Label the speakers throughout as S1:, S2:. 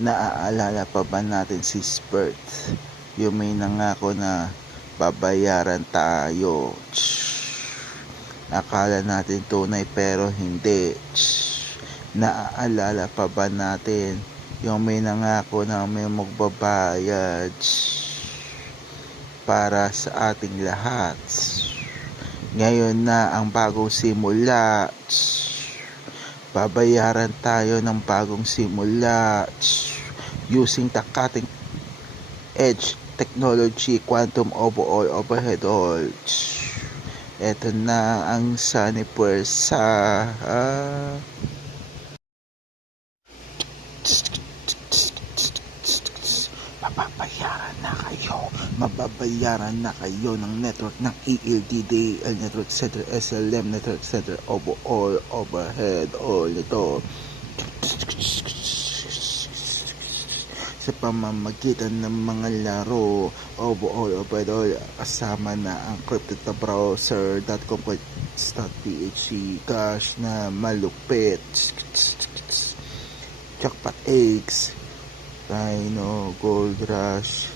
S1: Naaalala pa ba natin si Spurt? Yung may nangako na babayaran tayo. Akala natin tunay pero hindi. Naaalala pa ba natin yung may nangako na may magbabayad para sa ating lahat? Ngayon na ang bagong simula. Babayaran tayo ng bagong simula using the cutting edge technology, quantum overall, overhead all. Ito na ang Sunny Puersa. Ah. Mababayaran na kayo. Mababayaran na kayo ng network ng E ELDD, Network Center, SLM, Network Center, overall, overhead, all ito. Sa pamamagitan ng mga laro overall overall kasama na ang crypto browser.com.phc cash na malupit. Jackpot eggs Rhino Gold Rush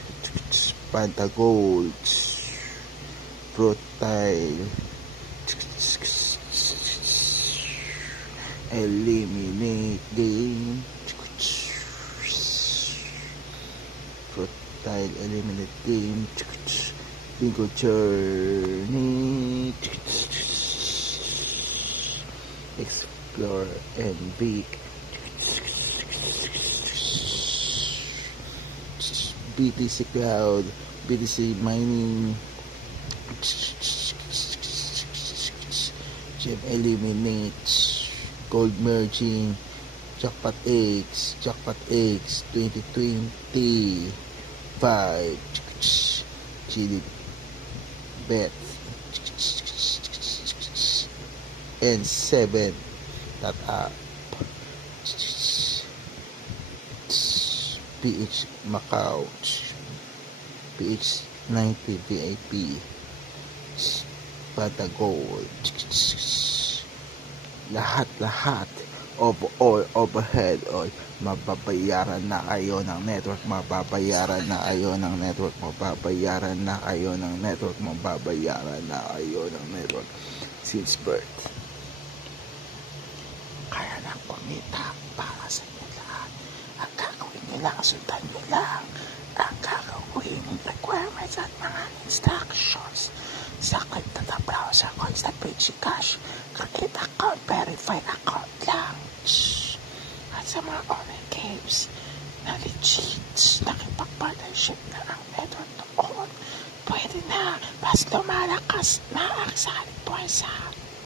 S1: Panta Gold Fruit Tile Eliminate Game Fruit Tile Eliminate Game Bingo Journey Explore and Beak BTC Cloud BTC Mining Gem Eliminate Gold Merging Jackpot X Jackpot X 2020 5 Chili Bet and 7 that up PH Macau. PH 90 VIP Bata Gold lahat-lahat overall overhead oy mababayaran na kayo ng network mababayaran na kayo ng network mababayaran na kayo ng network mababayaran na kayo ng network since birth kaya na kumita para sa inyo lahat ang nyo lang ang gagawin requirements at mga instructions. Sa crypto browser constant page cash create account verify account lang. At sa mga online games na legit nakipag-partnership na ang network noon. Pwede na mas lumalakas na ang saling puwersa